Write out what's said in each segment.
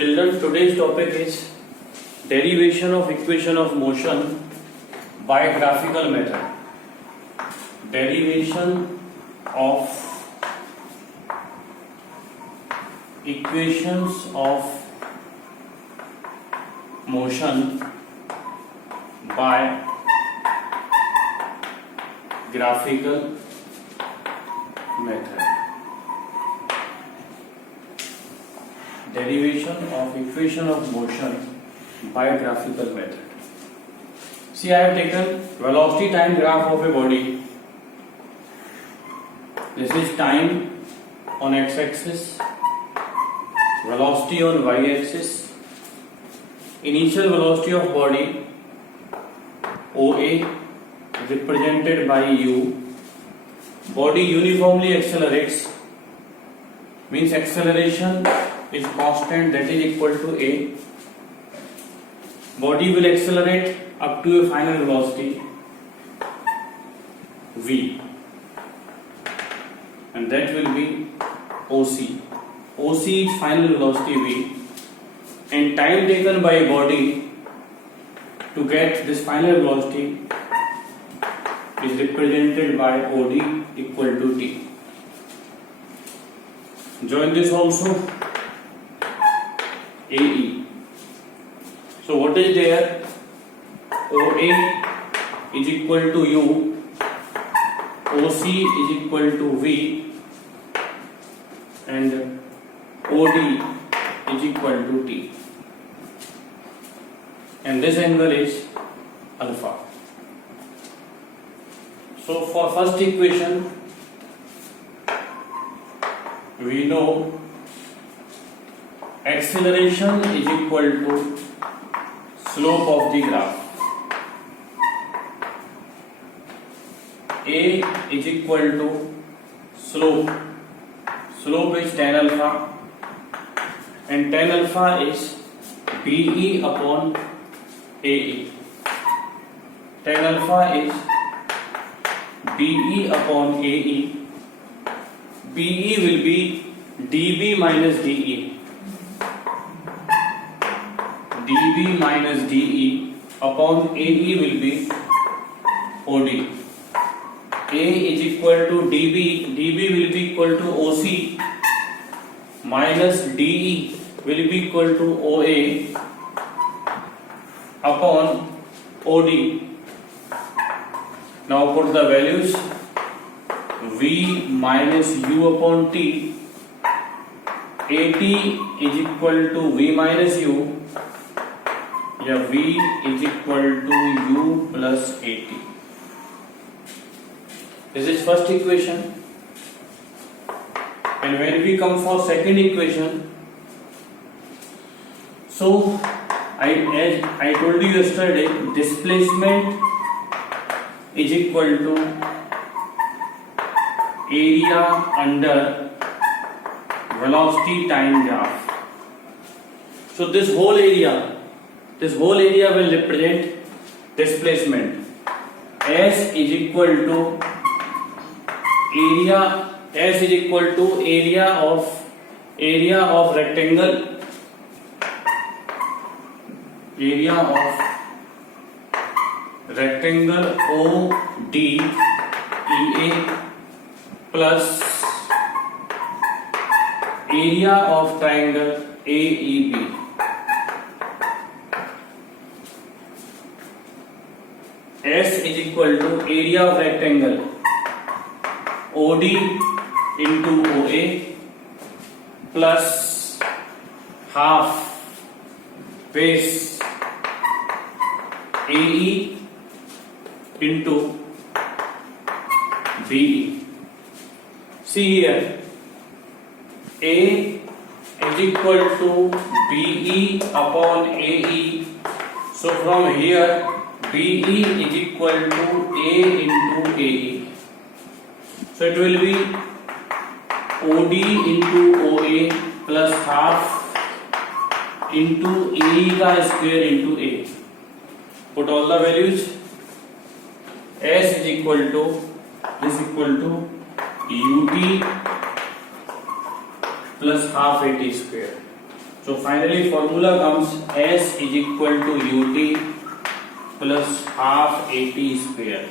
Children, today's topic is derivation of equation of motion by graphical method. Derivation of equations of motion by graphical method. Derivation of equation of motion by graphical method. See, I have taken velocity time graph of a body. This is time on x-axis, velocity on y-axis, initial velocity of body OA represented by U. Body uniformly accelerates, means acceleration is constant, that is equal to A. Body will accelerate up to a final velocity V, and that will be OC. OC is final velocity V, and time taken by a body to get this final velocity is represented by OD equal to T. Join this also. AE. So what is there? OA is equal to U, OC is equal to V, and OD is equal to T. And this angle is alpha. So for first equation, we know acceleration is equal to slope of the graph. A is equal to slope. Slope is tan alpha, and tan alpha is BE upon AE. Tan alpha is BE upon AE. BE will be dB minus DE. dB minus DE upon AE will be OD. A is equal to dB. dB will be equal to OC minus DE will be equal to OA upon OD. Now put the values. V minus U upon T. AT is equal to V minus U. Yeah, V is equal to U plus AT. This is first equation. And when we come for second equation, so as I told you yesterday, displacement is equal to area under velocity time graph. So this whole area will represent displacement. S is equal to area of rectangle, ODEA plus area of triangle AEB. S is equal to area of rectangle OD into OA plus half base AE into BE. See here, A is equal to BE upon AE. So from here, BE is equal to A into AE. So it will be OD into OA plus half into AE ka square into A. Put all the values. S is equal to UT plus half AT square. So finally formula comes S is equal to ut plus half at square.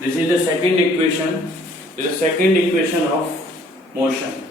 This is the second equation. This is the second equation of motion.